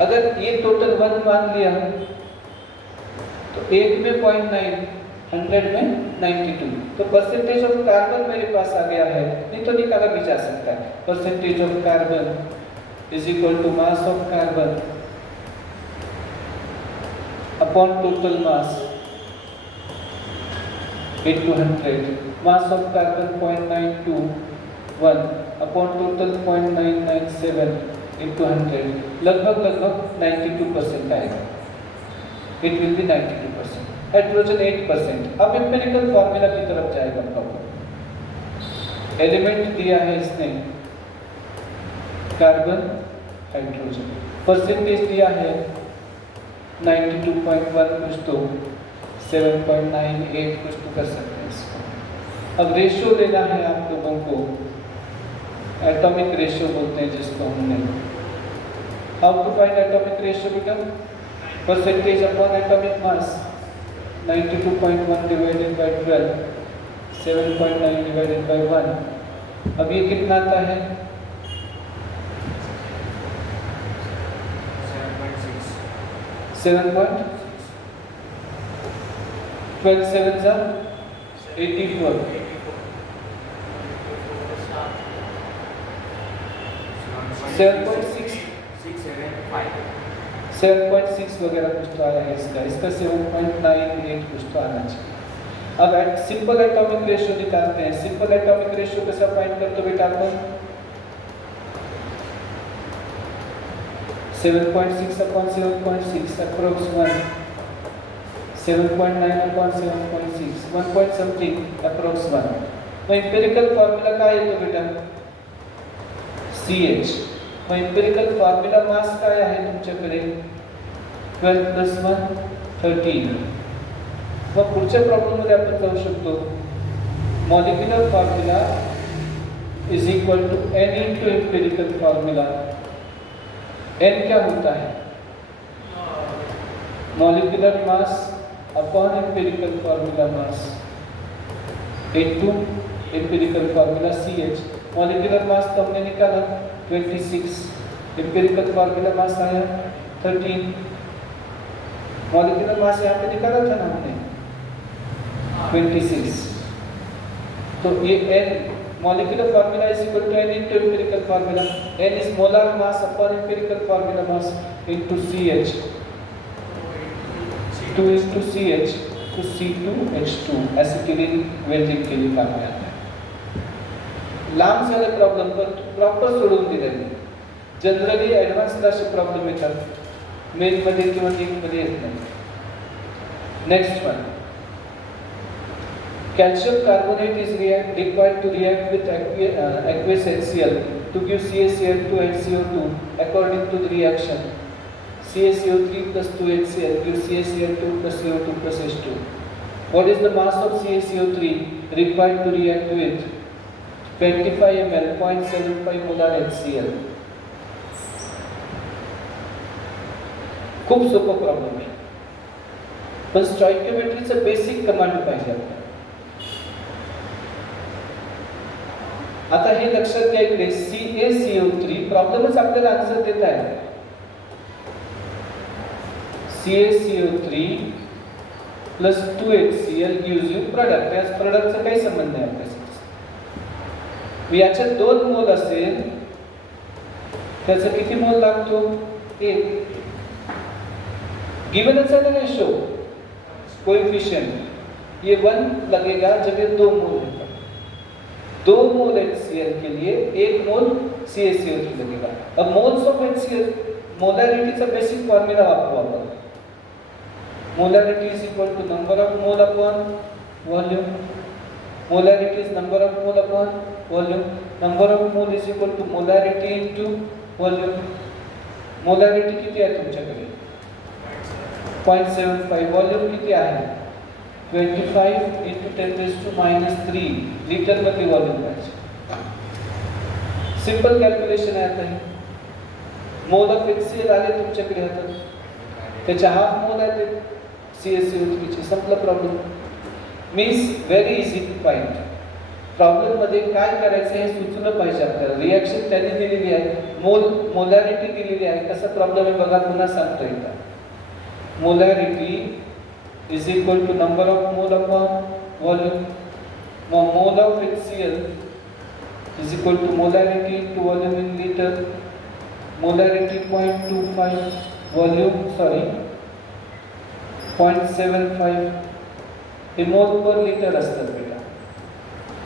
अगर ये टोटल 1 मान लिया तो 1 में 0.9, 100 में 92, तो परसेंटेज ऑफ कार्बन मेरे पास आ गया है, नहीं तो निकाला भी जा सकता है। Percentage of carbon is equal to mass of carbon upon total mass into 100, mass of carbon 0.921 upon total 0.997 into 100, लगभग 92% आएगा। It will be 92%. हाइड्रोजन 8%। अब एम्पिरिकल फॉर्मूला की तरफ जाएगा आपका। एलिमेंट दिया है इसने कार्बन, हाइड्रोजन, परसेंटेज दिया है 92.1 कुछ तो 7.98 कुछ तो कर सकते हैं इसको। अब रेशियो लेना है आप लोगों को, एटॉमिक रेशियो बोलते हैं जिसको हमने। How to find atomic ratio बेटा? Percentage upon atomic mass, 92.1 divided by 12, 7.9 divided by 1। अब ये कितना आता है? 7.6। 12 7 are 84, 7.6 वगैरह कुछ तो आया है इसका 7.98 कुछ तो आना चाहिए। अब सिंपल एटॉमिक रेशियो निकालते हैं। सिंपल एटॉमिक रेशियो कैसा फाइंड करते हो बेटा? अपन 7.6 upon 7.6 approx 1, 7.9 upon 7.6 1 point something approx 1. मग एम्पिरिकल फॉर्म्युला काय येतो बेटा? CH. मग एम्पिरिकल फॉर्म्युला मास काय आहे तुमच्याकडे? 12 plus 1 13. मग पुढच्या प्रॉब्लेम मध्ये आपण जाऊ शकतो. Molecular formula is equal to n into empirical formula. n क्या होता है? Molecular mass upon empirical formula mass into empirical formula CH. Molecular mass तो हमने निकाला 26, एम्पिरिकल फॉर्मूला मास आया 13. मॉलिक्यूलर मास यहाँ पे निकाला था ना हमने 26. तो ये n molecular formula is equal to n into empirical formula. N is molar mass upon empirical formula mass into CH. 2 is to CH to C2H2 acetylene welding के लिए काम में आता है. लांब झाले प्रॉब्लेम पण प्रॉपर सोडून दिले. जनरली ॲडव्हान्स क्लासचे प्रॉब्लेम येतात, मेन मध्ये किंवा नीट मध्ये येत नाही. Next one. Calcium carbonate is required to react with aqueous HCl to give CaCl2 and CO2 according to the reaction. CaCO3 plus 2HCl gives CaCl2 plus CO2 plus H2. What is the mass of CaCO3 required to react with 25 ml 0.75 molar HCl? खूप सोपा प्रॉब्लेम आहे, पण स्टॉइकियोमेट्रीचं बेसिक कमांड पाहिजे आपल्याला. आता हे लक्षात घ्या इकडे CaCO3 प्रॉब्लेमच आपल्याला आन्सर देत आहे. CaCO3 plus 2HCl gives you product. या प्रोडक्टचा काही संबंध नाही आपल्यासाठी. याच्यात 2 मोल असेल त्याचा किती मोल लागतो? 1. गिवन है ना शो कोएफिशिएंट, ये 1 लगेगा जब ये 2 मोल होगा. 2 मोल HCl के लिए 1 मोल CaCO3 लगेगा. अब मोल्स ऑफ HCl मोलैरिटीचा बेसिक फॉर्म्युला वापरू आपण. Molarity is equal to number of mole upon volume. Molarity is number of mole upon volume. Number of mole is equal to molarity into volume. Molarity किती आहे तुमच्याकडे? 0.75. वॉल्यूम किती आहे? 25 into 10⁻³ लीटर मध्ये वॉल्यूम पाहिजे. सिंपल कॅल्क्युलेशन आहे. आता हे मोल ऑफ HCl आले तुमच्याकडे हातात, त्याच्या हाफ मोल आहे ते CaCO3 चे. संपला problem. Means very easy to find. Problem मध्ये काय करायचं हे सुचलं पाहिजे आपल्याला. रिएक्शन त्यांनी दिलेली आहे, मोलॅरिटी दिलेली आहे. कसा प्रॉब्लेम आहे बघा, पुन्हा सांगतो एकदा. Molarity is equal to number of mole upon volume. Mole of HCl is equal to molarity into volume in liter. Molarity 0.25, volume 0.75. Hey mole per litre असतात बेटा.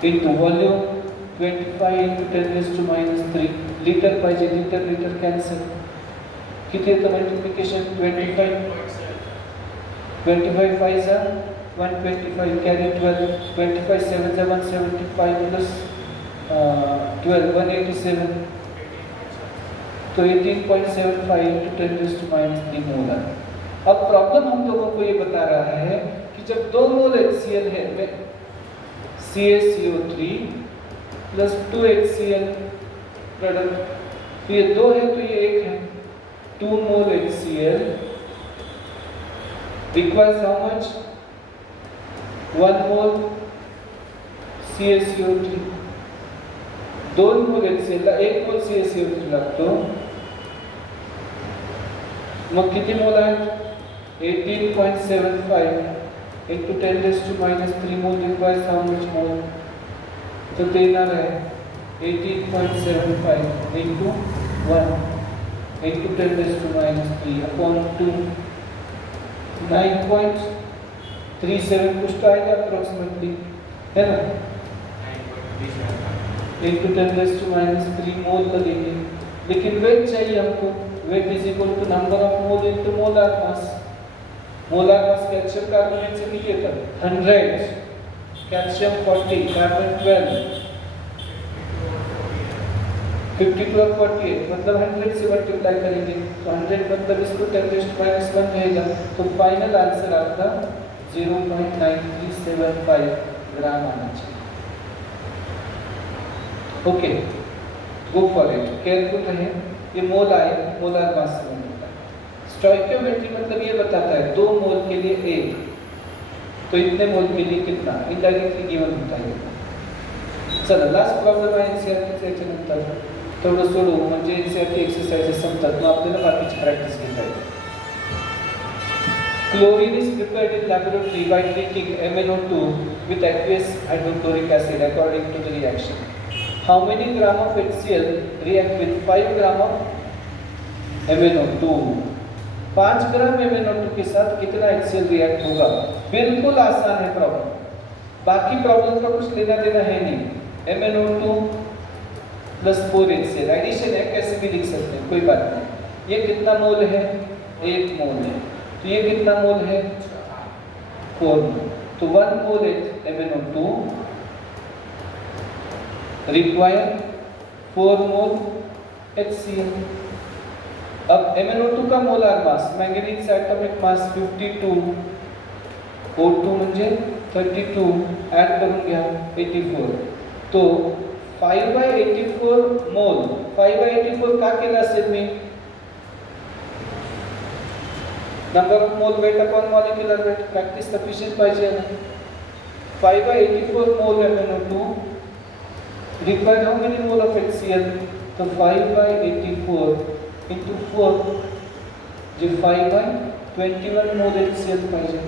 into volume 25 into 10⁻³ लिटर पाहिजे. Litre cancel. किती येतं multiplication? 25 5 are 125, carry 12, 25 7 are 175 plus 12 187. तो 18.75 into 10⁻³ मोल. अब प्रॉब्लम हम लोगों को ये बता रहा है कि जब 2 मोल HCl है में CaCO3 plus 2HCl प्रोडक्ट, तो ये 2 है तो ये 1 है. 2 मोल HCl requires how much? 1 mole CaCO3. 2 mole HCl La 1 mole CaCO3 लागतो. मग किती मोल आहेत? 18.75 into 10⁻³ mole requires how much mole? तो देणार आहे 18.75 into 1 into 10⁻³ upon 2. 9.37 कुछ तो आएगा अप्रोक्सीमेटली, है ना? into 10⁻³ मोल लगेंगे. लेकिन वेट चाहिए हमको. Weight is equal to number of mole into molar mass. Molar mass calcium carbonate से किती येतात? 100. कैल्शियम 40, कार्बन 12, 52 और 48 मतलब 100 से मल्टीप्लाई करेंगे तो 100 मतलब इसको 10⁻⁻1 रहेगा, तो फाइनल आंसर आपका 0.9375 ग्राम आना चाहिए। Okay, go for it, careful रहे। ये मोल आए, मोलार मास से बनता है। स्टोइकियोमेट्री मतलब ये बताता है 2 मोल के लिए 1, तो इतने मोल के लिए कितना, इनडायरेक्टली गिवन होता है। चला लास्ट प्रॉब्लेम आहे एनसीईआरटी त्याच्यानंतर थोडं सोडू, म्हणजे एनसीईआरटी एक्सरसाइजेस संपतात, मग आपल्याला बाकीची प्रॅक्टिस घेता येते. Chlorine is prepared in laboratory by treating MnO2 with aqueous hydrochloric acid according to the reaction. How many gram of HCl react with 5 gram of MnO2? 5 gram MnO2 के साथ कितना HCl रिएक्ट होगा? बिल्कुल आसान है प्रॉब्लम, बाकी प्रॉब्लम का कुछ लेना देना है नहीं। MnO2 प्लस 4 HCl एडिशन है, कैसे भी लिख सकते हैं, कोई बात नहीं। ये कितना मोल है? 1 मोल है। तो ये कितना मोल है? 4 मोल। तो 1 मोल MnO2 रिक्वायर 4 मोल HCl। अब MnO2 का molar mass, manganese atomic mass 52, O2 म्हणजे 32, ऐड करून घ्या 84, तो 5/84 मोल, 5/84 का केला असेल मी? Number of mole weight upon molecular weight, practice sufficient पाहिजे ना। 5/84 मोल MnO2 required how many mole of HCl? तो 5/84 into 4 जे 5/21 मोल HCl पाहिजे।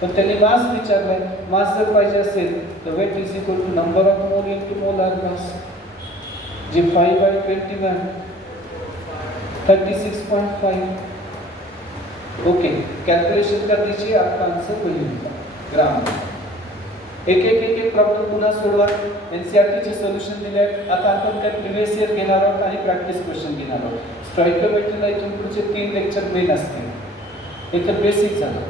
पण त्यांनी मास विचारलाय, मास जर पाहिजे असेल तर weight is equal to number of mole into molar mass, जे 5/21 36.5। ओके, कैलकुलेशन कर दीजिए, आपका आंसर वही होगा ग्राम। एक प्रॉब्लेम पुन्हा सोडवा। एनसीईआरटीचे सोल्यूशन दिले आहेत, आता आपण काय प्रिव्हियस इयर घेणार आहोत आणि प्रॅक्टिस क्वेश्चन घेणार आहोत। स्टोइकियोमेट्रीला इथून पुढचे 3 लेक्चर मेन असतील, एक तर बेसिक झालं,